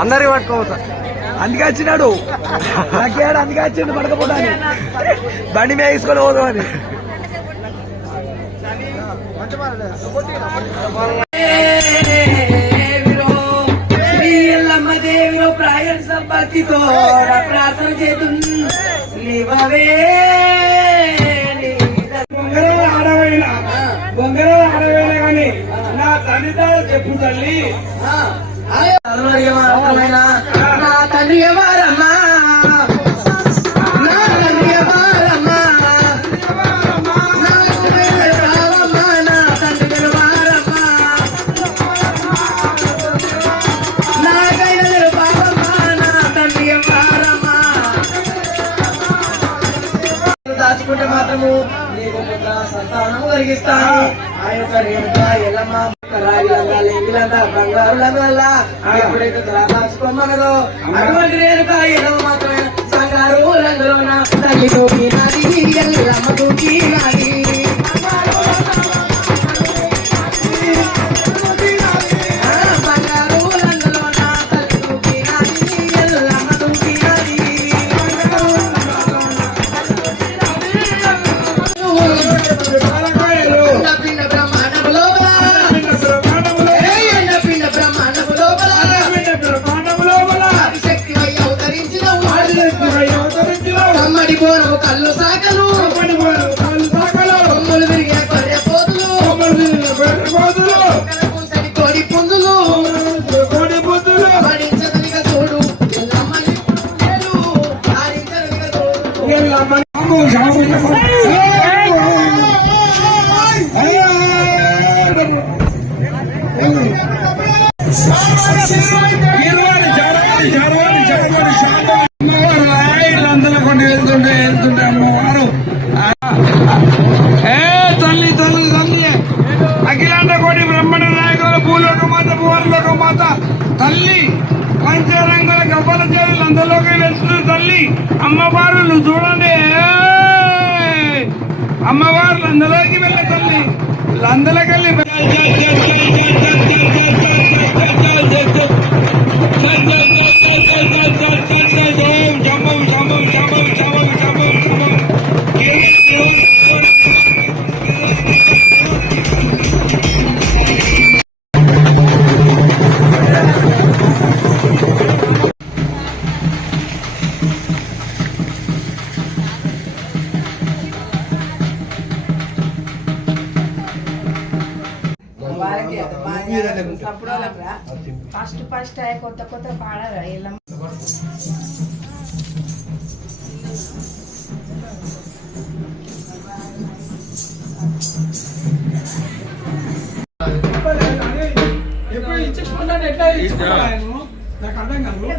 అందరికి పట్టుకోవద్దు అందుకే వచ్చినాడు. నాకేడు అందుకే వచ్చిండు పడకపోతాని బండి మీద తీసుకొని పోదాం అని. ప్రాయం సంపత్తితో ప్రార్థన చేతు లేవవే నా చెప్పు తల్లి. నా తండ్రి ఎవరమ్మా? నా తండ్రి ఎవరమ్మా? తండ్రి నా దాచుకుంటే మాత్రము నీకు పుత్ర సంతానము కలిగిస్తాను. ఆ యొక్క ఎల్లమ్మ రాగి లంగా బంగారు ఎప్పుడైతే అటువంటి రేణుక మాత్రమే బంగారు రంగులోన తల్లి తోటి నది రమ్మ తోటి అమ్మవారు రాయిలు అందరూ కొన్ని వెళ్తుంటే వెళ్తుంటే అమ్మవారు ఏ తల్లి తల్లి తల్లి అఖిలాండ కోటి బ్రహ్మణ నాయకులు భూలోక మాత భువనలోక మాత తల్లి పంచరంగుల గవ్వల చేతులు అందులోకి వెళ్తుంది తల్లి అమ్మవారు చూడండి అమ్మవారు అందులోకి వెళ్ళే తల్లి. లందలోకి ఫస్ట్ ఫస్ట్ కొత్త కొత్త పాడారా ఎల్లమ్మ ఎప్పుడు ఎట్లా నాకు అర్థం కాదు.